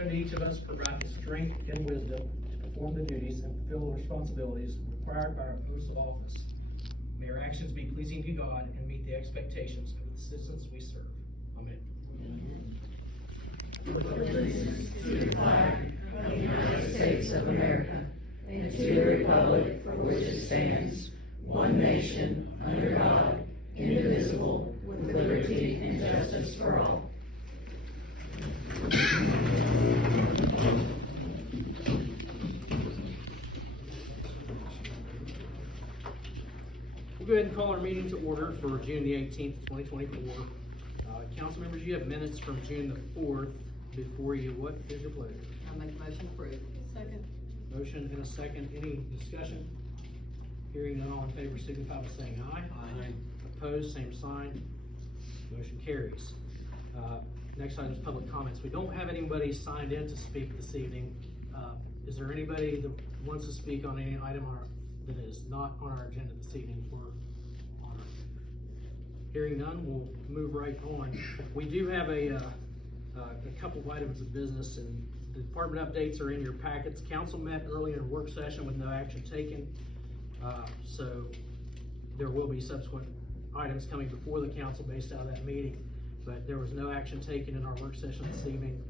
known to each of us provide the strength and wisdom to perform the duties and fulfill the responsibilities required by our oaths of office. May our actions be pleasing to God and meet the expectations of the citizens we serve. Amen. With allegiance to the flag of the United States of America and to the republic for which it stands, one nation, under God, indivisible, with liberty and justice for all. We'll go ahead and call our meeting to order for June the 18th, 2024. Council members, you have minutes from June the 4th before you. What is your pleasure? I'll make a motion approved. Second. Motion and a second. Any discussion? Hearing none, all in favor signify by saying aye. Aye. Opposed, same sign. Motion carries. Next item is public comments. We don't have anybody signed in to speak this evening. Is there anybody that wants to speak on any item that is not on our agenda this evening for honor? Hearing none, we'll move right on. We do have a couple of items of business, and the department updates are in your packets. Council met earlier in a work session with no action taken. So there will be subsequent items coming before the council based out of that meeting, but there was no action taken in our work session this evening.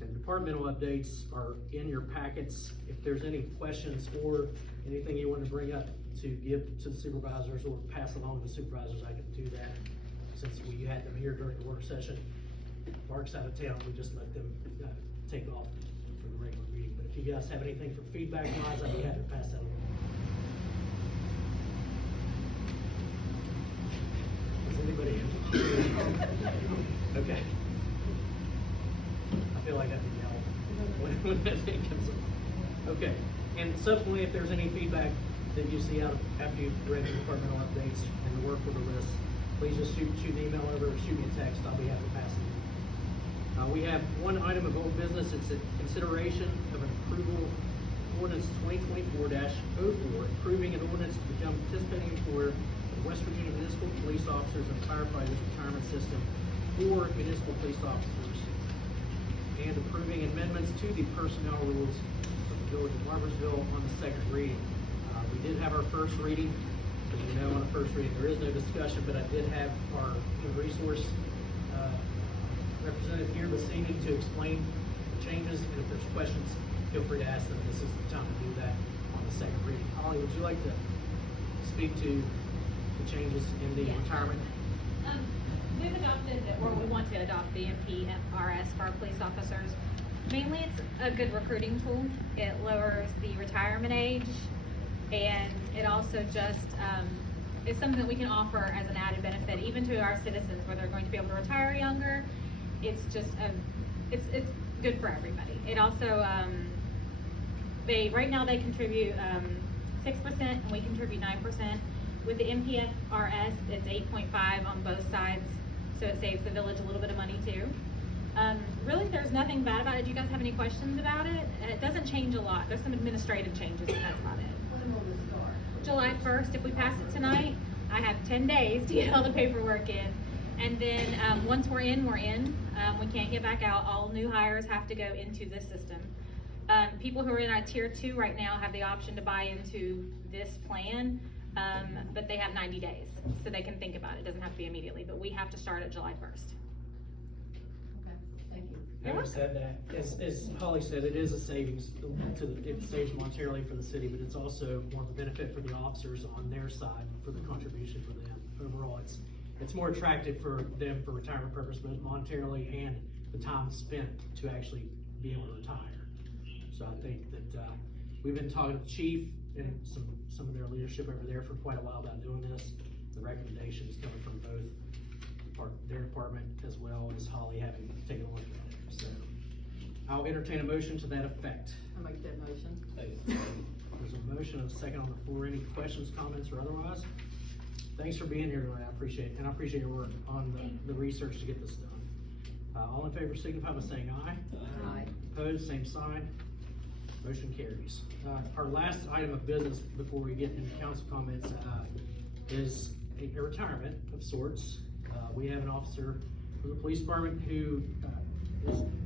And departmental updates are in your packets. If there's any questions or anything you want to bring up to give to the supervisors or pass along to the supervisors, I can do that. Since we had them here during the work session, Mark's out of town, we just let them take off for the regular meeting. But if you guys have anything for feedback wise, I'd be happy to pass that along. Does anybody? Okay. I feel like I have to yell when that thing comes up. Okay, and subsequently, if there's any feedback that you see out after you've read the departmental updates and the work with the list, please just shoot an email over or shoot me a text. I'll be happy to pass it. We have one item of old business. It's a consideration of an approval ordinance 2024-04, approving an ordinance to become participating employer of the West Virginia Municipal Police Officers and Firefighters Retirement System for municipal police officers, and approving amendments to the personnel rules of the Village of Barboursville on the second reading. We did have our first reading. As you know, on the first reading, there is no discussion, but I did have our human resource representative here this evening to explain the changes, and if there's questions, feel free to ask them. This is the time to do that on the second reading. Holly, would you like to speak to the changes in the retirement? We've adopted, or we want to adopt the MPFRS for our police officers. Mainly, it's a good recruiting tool. It lowers the retirement age, and it also just is something that we can offer as an added benefit, even to our citizens, where they're going to be able to retire younger. It's just it's good for everybody. It also right now they contribute 6% and we contribute 9%. With the MPFRS, it's 8.5 on both sides, so it saves the village a little bit of money too. Really, there's nothing bad about it. Do you guys have any questions about it? It doesn't change a lot. There's some administrative changes, and that's about it. When will this start? July 1st, if we pass it tonight, I have 10 days to get all the paperwork in. And then once we're in, we're in. We can't get back out. All new hires have to go into this system. People who are in our tier 2 right now have the option to buy into this plan, but they have 90 days, so they can think about it. It doesn't have to be immediately, but we have to start at July 1st. Okay, thank you. Having said that, as Holly said, it is a savings it saves monetarily for the city, but it's also more of a benefit for the officers on their side for the contribution for them. Overall, it's more attractive for them for retirement purposes, both monetarily and the time spent to actually be able to retire. So I think that we've been talking to the chief and some of their leadership over there for quite a while about doing this. The recommendations coming from both their department as well as Holly having taken a look at it. So I'll entertain a motion to that effect. I'll make that motion. There's a motion and a second on the floor. Any questions, comments, or otherwise? Thanks for being here tonight. I appreciate it. And I appreciate your work on the research to get this done. All in favor signify by saying aye. Aye. Opposed, same sign. Motion carries. Our last item of business before we get into council comments is a retirement of sorts. We have an officer from the police department who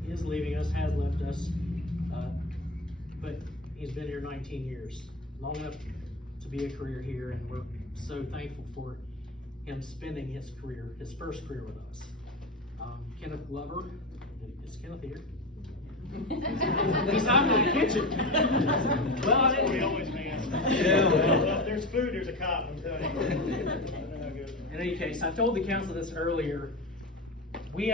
is leaving us, has left us, but he's been here 19 years, long enough to be a career here, and we're so thankful for him spending his career, his first career with us. Kenneth Glover, is Kenneth here? He's out in the kitchen. Well, I didn't. We always man. Yeah, well. If there's food, there's a cop, I'm telling you. I know how it goes. In any case, I told the council this earlier. We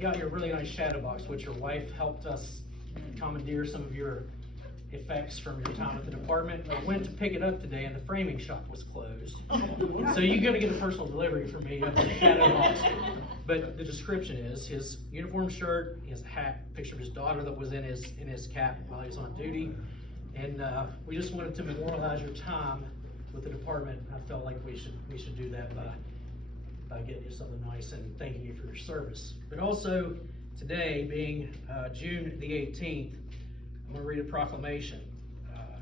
got your really nice shadow box, which your wife helped us commandeer some of your effects from your time at the department. I went to pick it up today and the framing shop was closed. So you're gonna get a personal delivery from me of the shadow box. But the description is his uniform shirt, his hat, picture of his daughter that was in his cap while he was on duty. And we just wanted to memorialize your time with the department. I felt like we should do that by getting you something nice and thanking you for your service. But also today being June the 18th, I'm going to read a proclamation.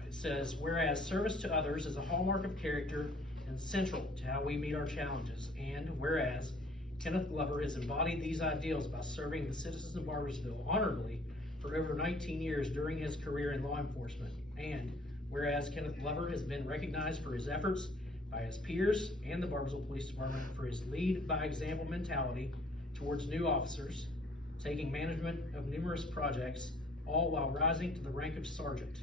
It says, whereas service to others is a hallmark of character and central to how we meet our challenges, and whereas Kenneth Glover has embodied these ideals by serving the citizens of Barboursville honorably for over 19 years during his career in law enforcement, and whereas Kenneth Glover has been recognized for his efforts by his peers and the Barboursville Police Department for his lead by example mentality towards new officers, taking management of numerous projects, all while rising to the rank of sergeant.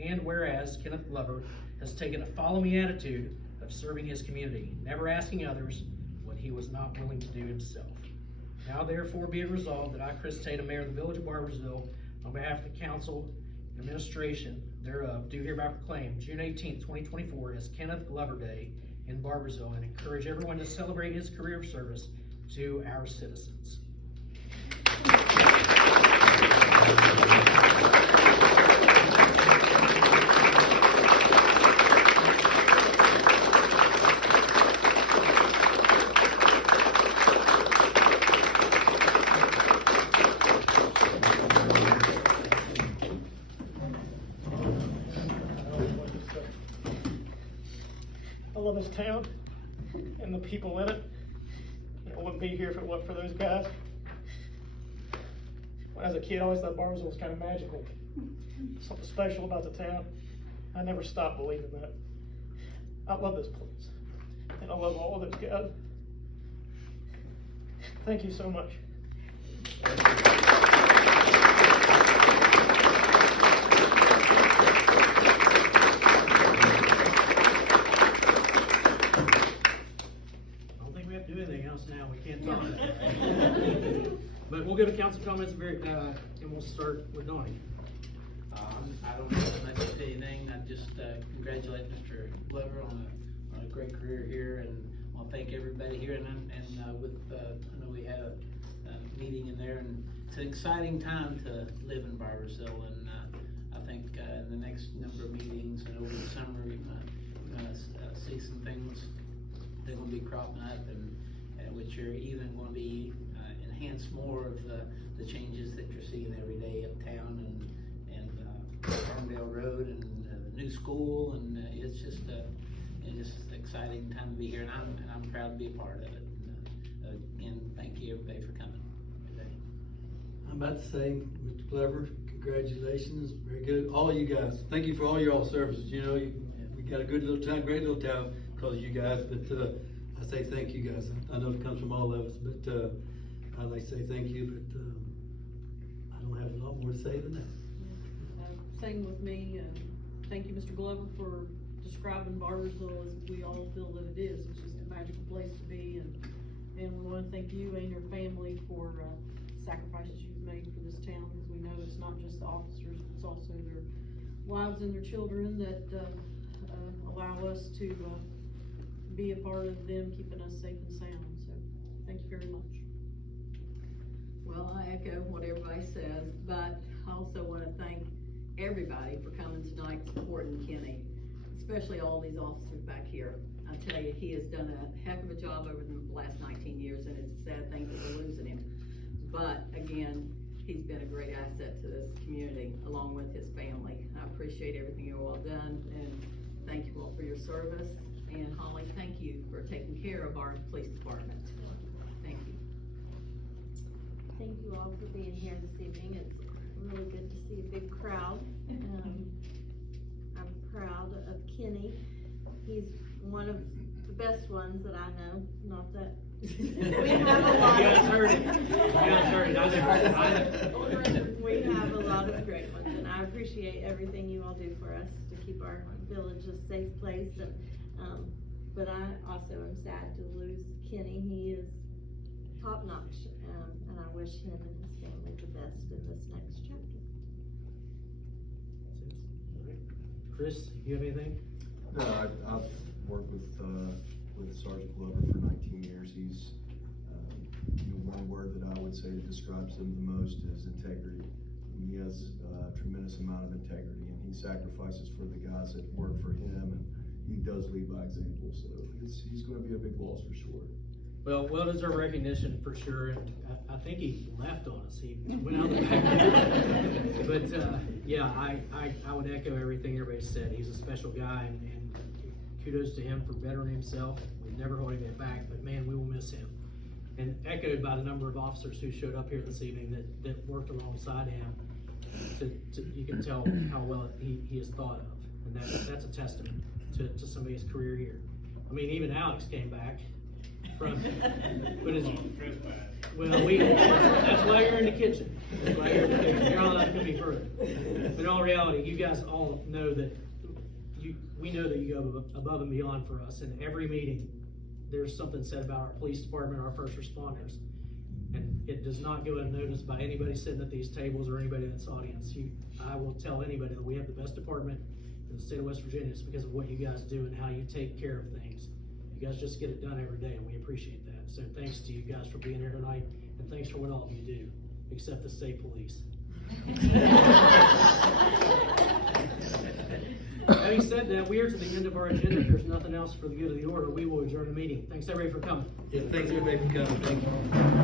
And whereas Kenneth Glover has taken a follow me attitude of serving his community, never asking others what he was not willing to do himself. Now therefore be it resolved that I, Chris Tatum, Mayor of the Village of Barboursville, on behalf of the council and administration thereof, do hereby proclaim June 18th, 2024 as Kenneth Glover Day in Barboursville, and encourage everyone to celebrate his career of service to our citizens. I love this town and the people in it. I wouldn't be here if it wasn't for those guys. When I was a kid, I always thought Barboursville was kind of magical. Something special about the town. I never stopped believing that. I love this place. And I love all of those guys. Thank you so much. But we'll go to council comments and we'll start with Donnie. I don't have much to say anything. I just congratulate Mr. Glover on a great career here, and I want to thank everybody here. And I know we had a meeting in there, and it's an exciting time to live in Barboursville. And I think in the next number of meetings and over the summer, you're going to see some things that are going to be cropping up, and which are even going to be enhance more of the changes that you're seeing every day uptown and Farmdale Road and the new school, and it's just an exciting time to be here, and I'm proud to be a part of it. And, again, thank you everybody for coming today. I'm about to say, Mr. Glover, congratulations, very good. All of you guys, thank you for all your services. You know, we got a good little town, great little town because of you guys, but I say thank you guys. I know it comes from all of us, but I'd like to say thank you, but I don't have a lot more to say than that. Same with me. Thank you, Mr. Glover, for describing Barboursville as we all feel that it is. It's just a magical place to be, and we want to thank you and your family for sacrifices you've made for this town, because we know it's not just the officers, it's also their wives and their children that allow us to be a part of them keeping us safe and sound. So thank you very much. Well, I echo what everybody says, but I also want to thank everybody for coming tonight supporting Kenny, especially all these officers back here. I tell you, he has done a heck of a job over the last 19 years, and it's a sad thing that we're losing him. But again, he's been a great asset to this community, along with his family. I appreciate everything you all done, and thank you all for your service. And Holly, thank you for taking care of our police department. Thank you. Thank you all for being here this evening. It's really good to see a big crowd. I'm proud of Kenny. He's one of the best ones that I know, not that. We have a lot You guys of. heard it. You guys heard it. I know. We have a lot of great ones, and I appreciate everything you all do for us to keep our village a safe place, and, but I also am sad to lose Kenny. He is top notch, and I wish him and his family the best in this next chapter. Chris, you have anything? No, I've worked with Sergeant Glover for 19 years. He's, one word that I would say describes him the most is integrity. He has a tremendous amount of integrity, and he sacrifices for the guys that work for him, and he does lead by example. So he's going to be a big loss for sure. Well, well-deserved recognition for sure, and I think he left on us, he went out the back. But, yeah, I would echo everything everybody said. He's a special guy, and kudos to him for bettering himself. We've never held him back, but man, we will miss him. And echoed by the number of officers who showed up here this evening that worked alongside him, you can tell how well he is thought of, and that's a testament to somebody's career here. I mean, even Alex came back from, but it's, well, that's why you're in the kitchen. That's why you're in the kitchen. You're not allowed to come any further. But in all reality, you guys all know that we know that you go above and beyond for us. In every meeting, there's something said about our police department, our first responders. And it does not go unnoticed by anybody sitting at these tables or anybody in this audience. I will tell anybody that we have the best department in the state of West Virginia. It's because of what you guys do and how you take care of things. You guys just get it done every day, and we appreciate that. So thanks to you guys for being here tonight, and thanks for what all of you do, except the state police. Having said that, we are to the end of our agenda. If there's nothing else for the good of the order, we will adjourn the meeting. Thanks everybody for coming. Yeah, thanks everybody for coming. Thank you.